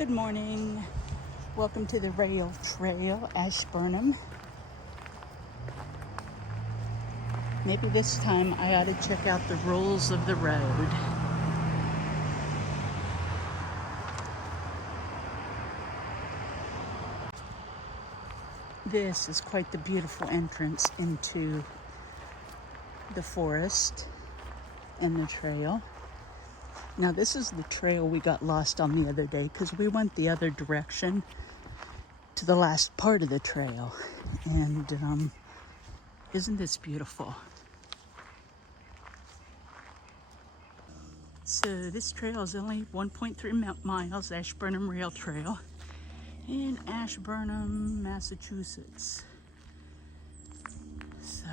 Good morning. Welcome to the Rail Trail, Ashburnham. Maybe this time I ought to check out the rules of the road. This is quite the beautiful entrance into the forest and the trail. Now this is the trail we got lost on the other day because we went the other direction to the last part of the trail. And isn't this beautiful? So this trail is only 1.3 miles, Ashburnham Rail Trail in Ashburnham, Massachusetts. So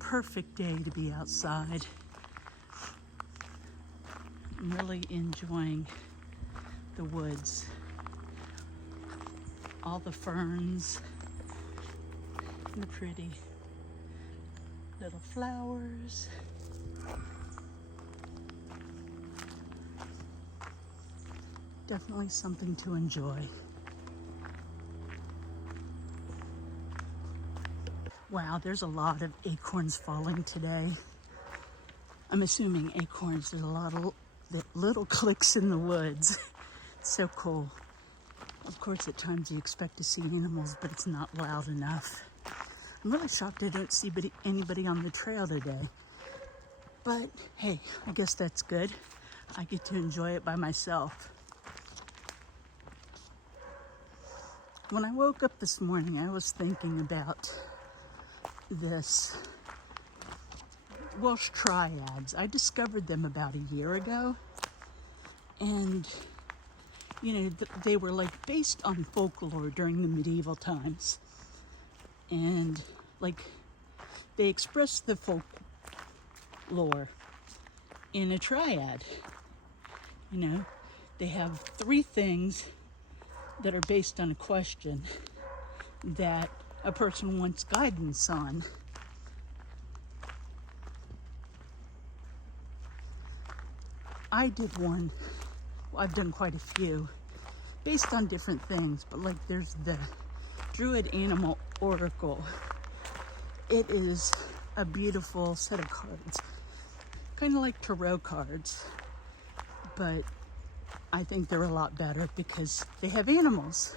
perfect day to be outside. I'm really enjoying the woods. All the ferns and the pretty little flowers. Definitely something to enjoy. Wow, there's a lot of acorns falling today. I'm assuming acorns, there's a lot of little clicks in the woods. So cool. Of course, at times you expect to see animals, but it's not loud enough. I'm really shocked I don't see anybody on the trail today. But hey, I guess that's good. I get to enjoy it by myself. When I woke up this morning, I was thinking about this Welsh triads. I discovered them about a year ago, and you know, they were like based on folklore during the medieval times, and like they expressed the folklore in a triad. You know, they have three things that are based on a question that a person wants guidance on. I did one, well, I've done quite a few, based on different things, but like there's the Druid Animal Oracle. It is a beautiful set of cards, kind of like tarot cards, but I think they're a lot better because they have animals.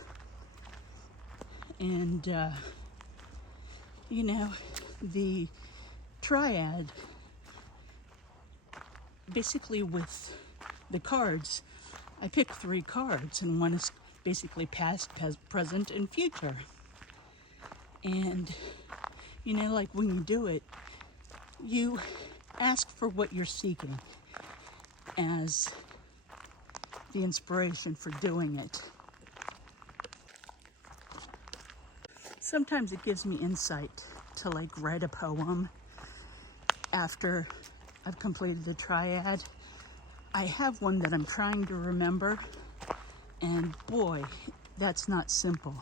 And, you know, the triad, basically with the cards, I picked three cards, and one is basically past, present, and future. And, you know, like when you do it, you ask for what you're seeking as the inspiration for doing it. Sometimes it gives me insight to like write a poem after I've completed the triad. I have one that I'm trying to remember, and boy, that's not simple.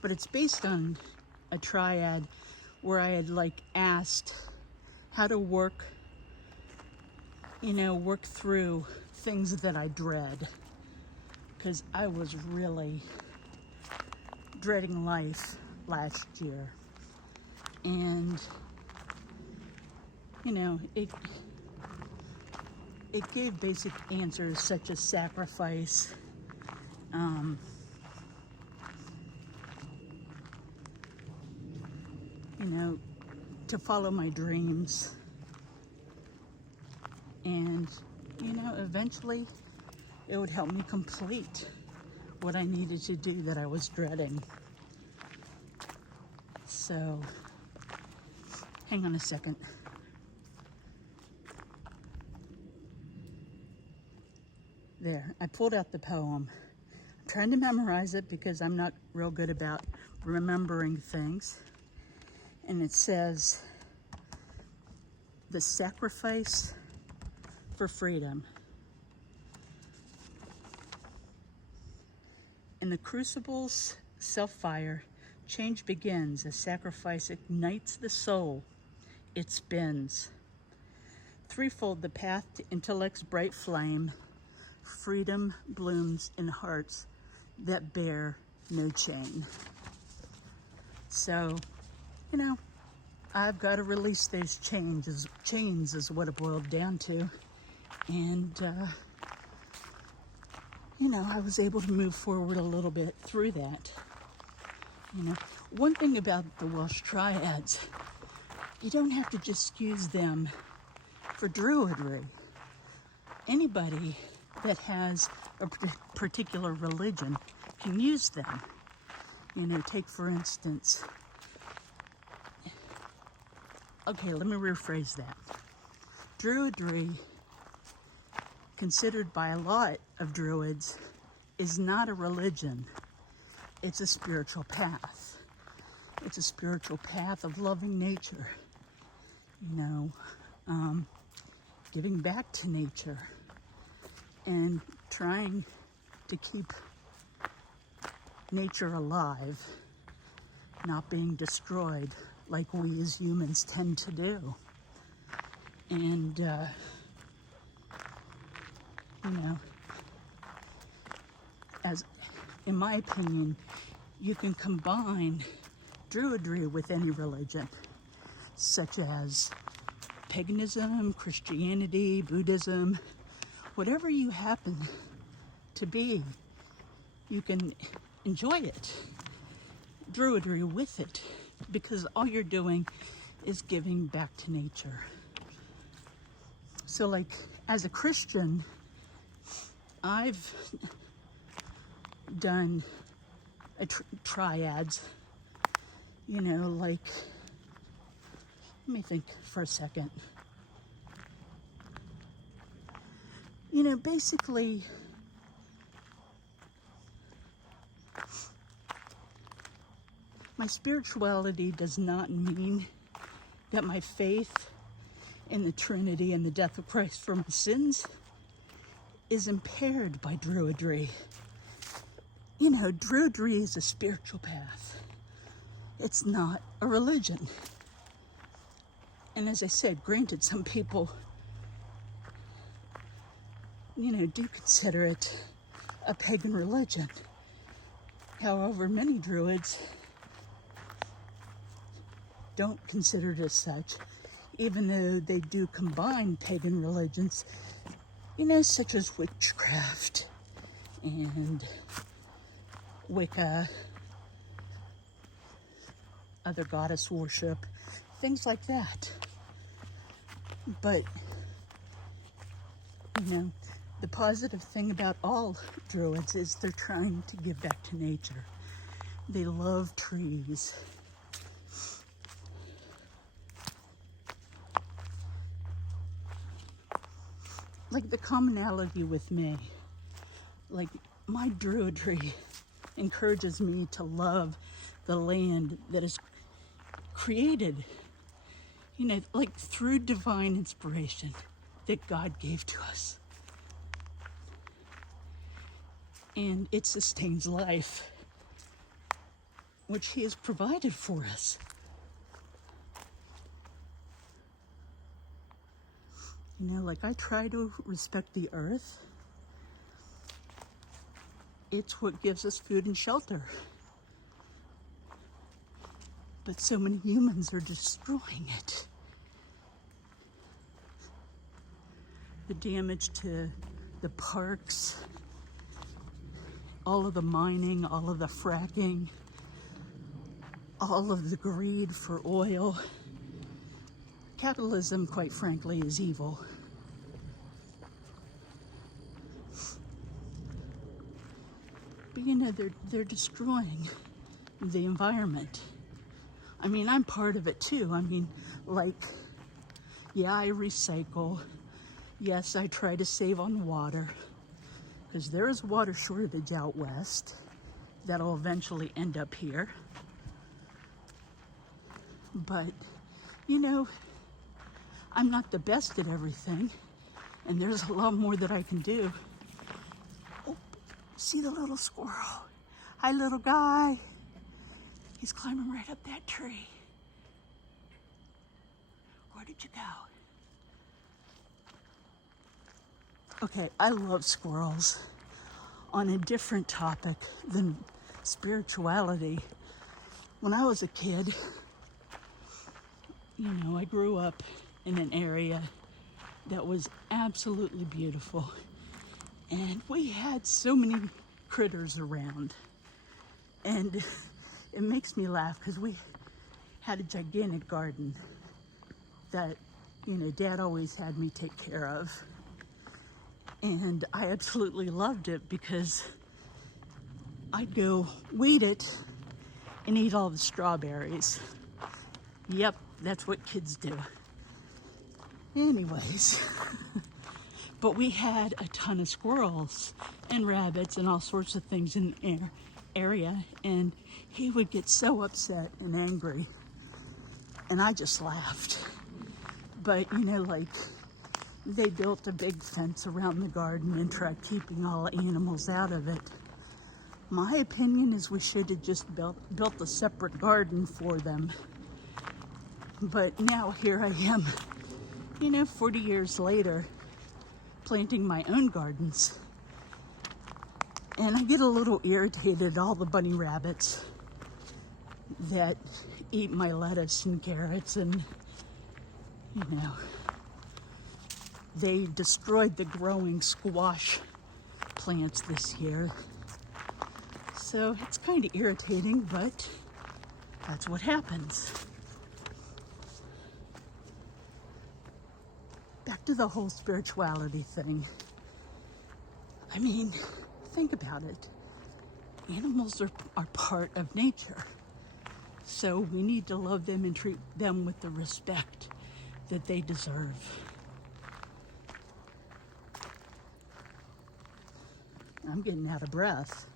But it's based on a triad where I had like asked how to work through things that I dread, because I was really dreading life last year. And you know, it gave basic answers such as sacrifice, you know, to follow my dreams, and you know, eventually it would help me complete what I needed to do that I was dreading. So hang on a second. There, I pulled out the poem. I'm trying to memorize it because I'm not real good about remembering things. And it says, the sacrifice for freedom. In the crucible's self-fire, change begins as sacrifice ignites the soul. It spins. Threefold the path to intellect's bright flame. Freedom blooms in hearts that bear no chain. So, you know, I've got to release those chains is what it boiled down to. And, you know, I was able to move forward a little bit through that. You know, one thing about the Welsh triads, you don't have to just use them for druidry. Anybody that has a particular religion can use them. You know, take for instance, okay, let me rephrase that. Druidry, considered by a lot of druids, is not a religion. It's a spiritual path. It's a spiritual path of loving nature. You know, giving back to nature and trying to keep nature alive, not being destroyed like we as humans tend to do. And, you know, as in my opinion, you can combine druidry with any religion, such as paganism, Christianity, Buddhism, whatever you happen to be, you can enjoy it, druidry with it, because all you're doing is giving back to nature. So like, as a Christian, I've done triads, you know, like, let me think for a second. You know, basically, my spirituality does not mean that my faith in the Trinity and the death of Christ for my sins is impaired by druidry. You know, druidry is a spiritual path. It's not a religion. And as I said, granted, some people, you know, do consider it a pagan religion. However, many druids don't consider it as such, even though they do combine pagan religions, you know, such as witchcraft and Wicca, other goddess worship, things like that. But, you know, the positive thing about all druids is they're trying to give back to nature. They love trees. Like the commonality with me, like my druidry encourages me to love the land that is created, you know, like through divine inspiration that God gave to us. And it sustains life, which He has provided for us. You know, like I try to respect the earth. It's what gives us food and shelter. But so many humans are destroying it. The damage to the parks, all of the mining, all of the fracking, all of the greed for oil. Capitalism, quite frankly, is evil. But you know, they're destroying the environment. I mean, I'm part of it too. I mean, like, yeah, I recycle. Yes, I try to save on water, because there is water shortage out west that'll eventually end up here. But, you know, I'm not the best at everything, and there's a lot more that I can do. Oh, see the little squirrel? Hi, little guy. He's climbing right up that tree. Where did you go? Okay, I love squirrels. on a different topic than spirituality. When I was a kid, I grew up in an area that was absolutely beautiful. And we had so many critters around. And it makes me laugh because we had a gigantic garden that, Dad always had me take care of. And I absolutely loved it because I'd go weed it and eat all the strawberries. Yep, that's what kids do. Anyways, but we had a ton of squirrels and rabbits and all sorts of things in the area, and he would get so upset and angry, and I just laughed. But they built a big fence around the garden and tried keeping all animals out of it. My opinion is we should have just built a separate garden for them. But now here I am, 40 years later, planting my own gardens. And I get a little irritated at all the bunny rabbits that eat my lettuce and carrots, and they destroyed the growing squash plants this year. So it's kind of irritating, but that's what happens. Back to the whole spirituality thing. I mean, think about it. Animals are part of nature. So we need to love them and treat them with the respect that they deserve. I'm getting out of breath.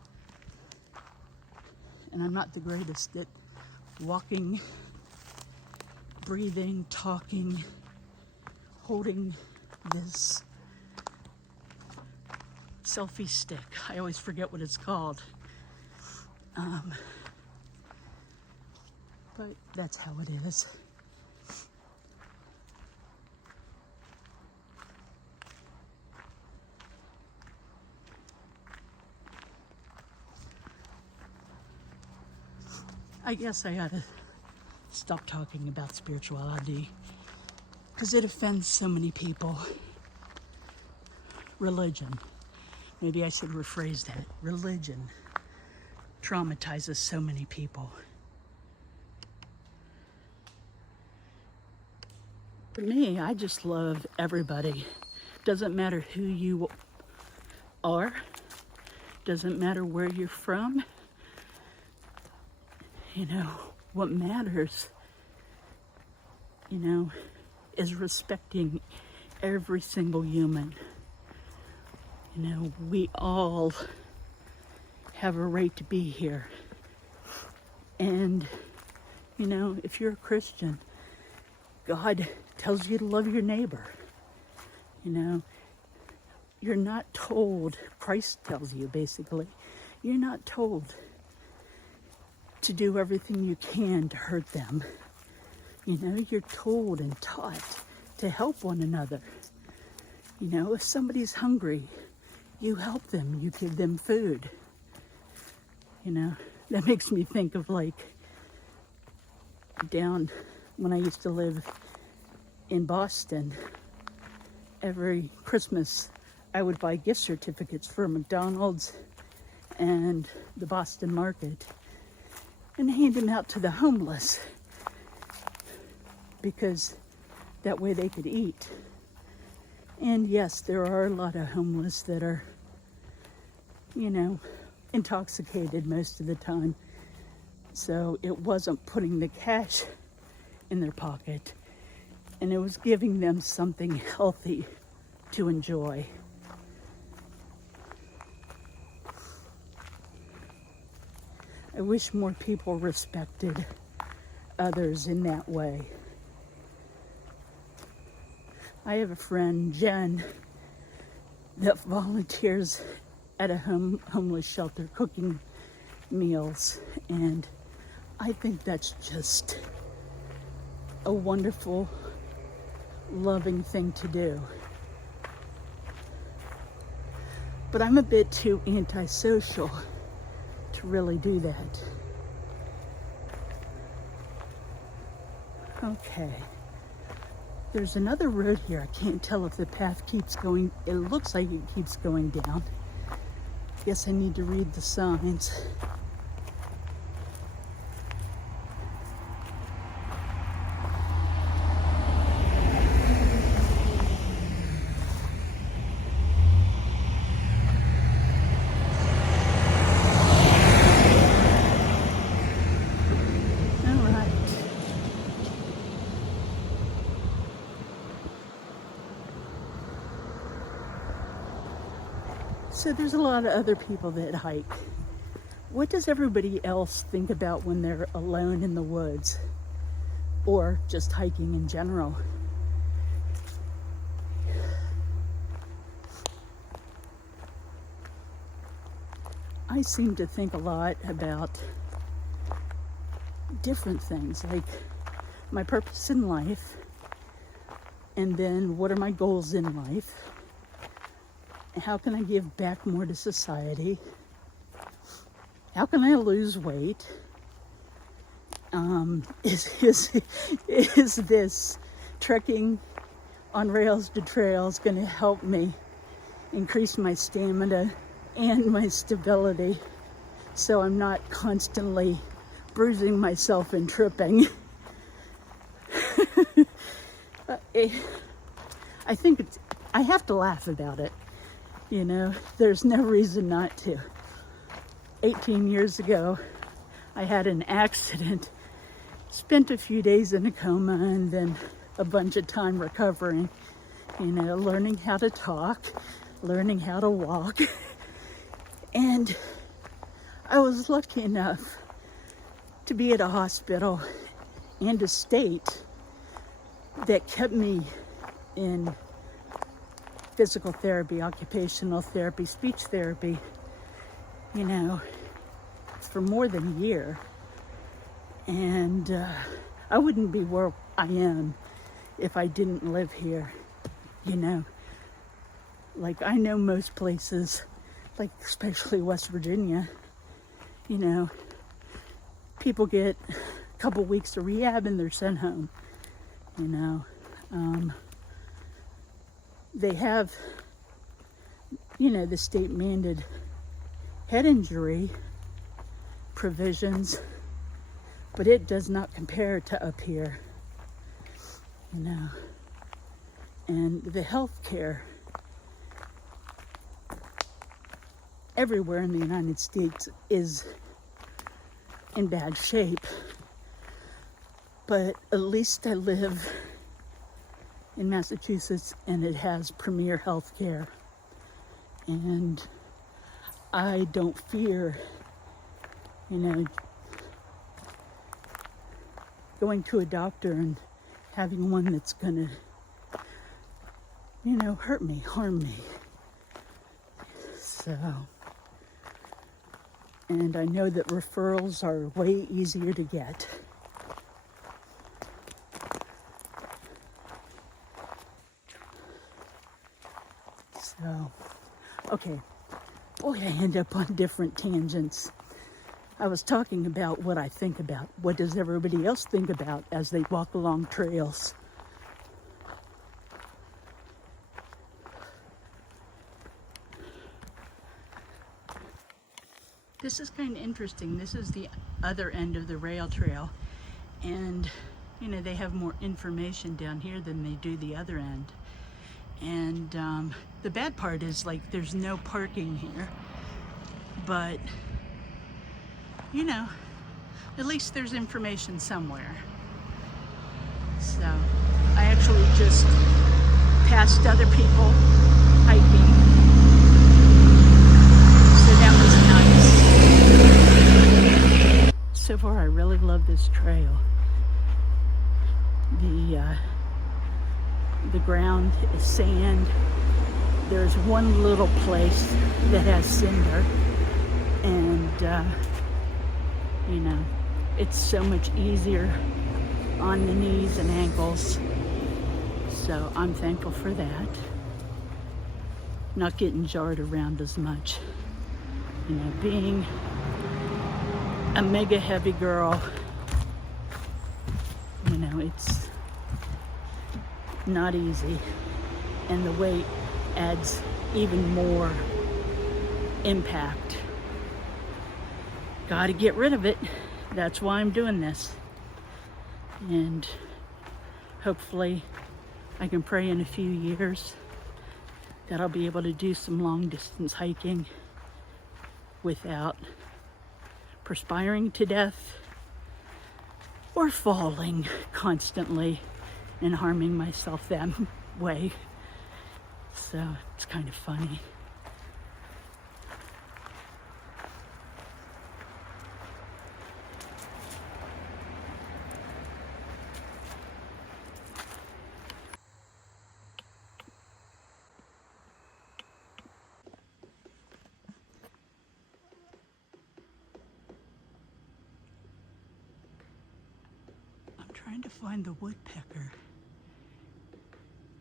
And I'm not the greatest at walking, breathing, talking, holding this selfie stick. I always forget what it's called. But that's how it is. I guess I ought to stop talking about spirituality because it offends so many people. Religion. Maybe I should rephrase that. Religion traumatizes so many people. For me, I just love everybody. Doesn't matter who you are. Doesn't matter where you're from. What matters, is respecting every single human. We all have a right to be here. And, if you're a Christian, God tells you to love your neighbor. You're not told, Christ tells you basically, you're not told to do everything you can to hurt them. You're told and taught to help one another. If somebody's hungry, you help them, you give them food. That makes me think of down when I used to live in Boston. Every Christmas, I would buy gift certificates for McDonald's and the Boston Market and hand them out to the homeless because that way they could eat. And yes, there are a lot of homeless that are, intoxicated most of the time. So it wasn't putting the cash in their pocket, and it was giving them something healthy to enjoy. I wish more people respected others in that way. I have a friend, Jen, that volunteers at a homeless shelter cooking meals, and I think that's just a wonderful, loving thing to do. But I'm a bit too antisocial to really do that. Okay. There's another road here. I can't tell if the path keeps going. It looks like it keeps going down. Guess I need to read the signs. So there's a lot of other people that hike. What does everybody else think about when they're alone in the woods or just hiking in general? I seem to think a lot about different things, like my purpose in life, and then what are my goals in life? How can I give back more to society? How can I lose weight? Is this trekking on rails to trails going to help me increase my stamina and my stability so I'm not constantly bruising myself and tripping? I think I have to laugh about it. You know, there's no reason not to. 18 years ago, I had an accident, spent a few days in a coma, and then a bunch of time recovering, you know, learning how to talk, learning how to walk. And I was lucky enough to be at a hospital and a state that kept me in physical therapy, occupational therapy, speech therapy, you know, for more than a year. And I wouldn't be where I am if I didn't live here, you know. Like, I know most places, like especially West Virginia, you know, people get a couple weeks of rehab and they're sent home, you know. They have, you know, the state mandated head injury provisions, but it does not compare to up here, you know. And the health care everywhere in the United States is in bad shape, but at least I live in Massachusetts and it has premier health care, and I don't fear, you know, going to a doctor and having one that's gonna, you know, hurt me, harm me. So, and I know that referrals are way easier to get. So, okay, boy, I end up on different tangents. I was talking about what I think about. What does everybody else think about as they walk along trails? This is kind of interesting. This is the other end of the rail trail, and you know, they have more information down here than they do the other end. And the bad part is, like, there's no parking here, but you know, at least there's information somewhere. So I actually just passed other people hiking, so that was nice. So far I really love this trail. The ground is sand. There's one little place that has cinder, and you know, it's so much easier on the knees and ankles, so I'm thankful for that. not getting jarred around as much. You know, being a mega heavy girl, you know, it's not easy. And the weight adds even more impact. Gotta get rid of it. That's why I'm doing this. And hopefully I can pray in a few years that I'll be able to do some long distance hiking without perspiring to death or falling constantly and harming myself that way. So it's kind of funny. Trying to find the woodpecker.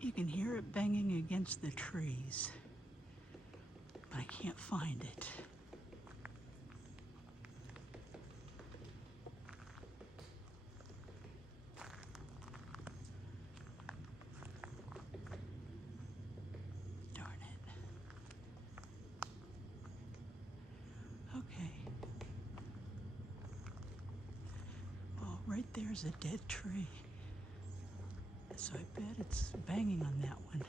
You can hear it banging against the trees, but I can't find it. Darn it. Okay. Well, right there's a dead tree. So I bet it's banging on that one.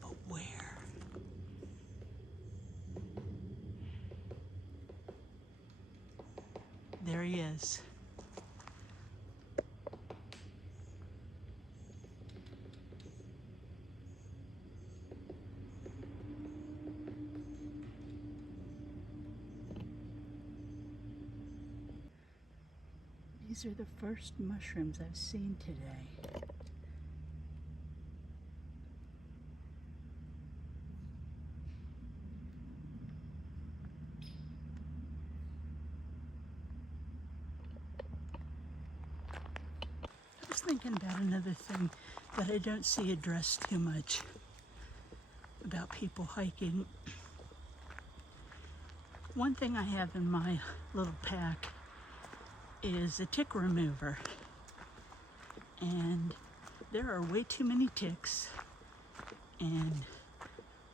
But where? There he is. These are the first mushrooms I've seen today. I was thinking about another thing that I don't see addressed too much about people hiking. One thing I have in my little pack is a tick remover, and there are way too many ticks, and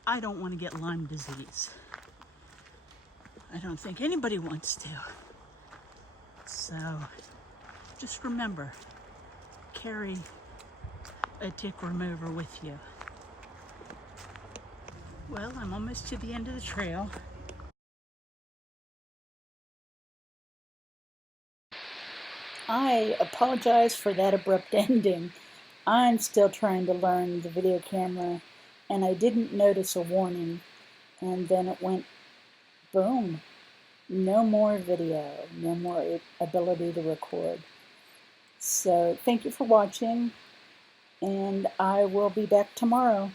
I don't want to get Lyme disease. I don't think anybody wants to. So just remember, carry a tick remover with you. Well, I'm almost to the end of the trail. I apologize for that abrupt ending. I'm still trying to learn the video camera, and I didn't notice a warning, and then it went boom. No more video, no more ability to record. So thank you for watching, and I will be back tomorrow.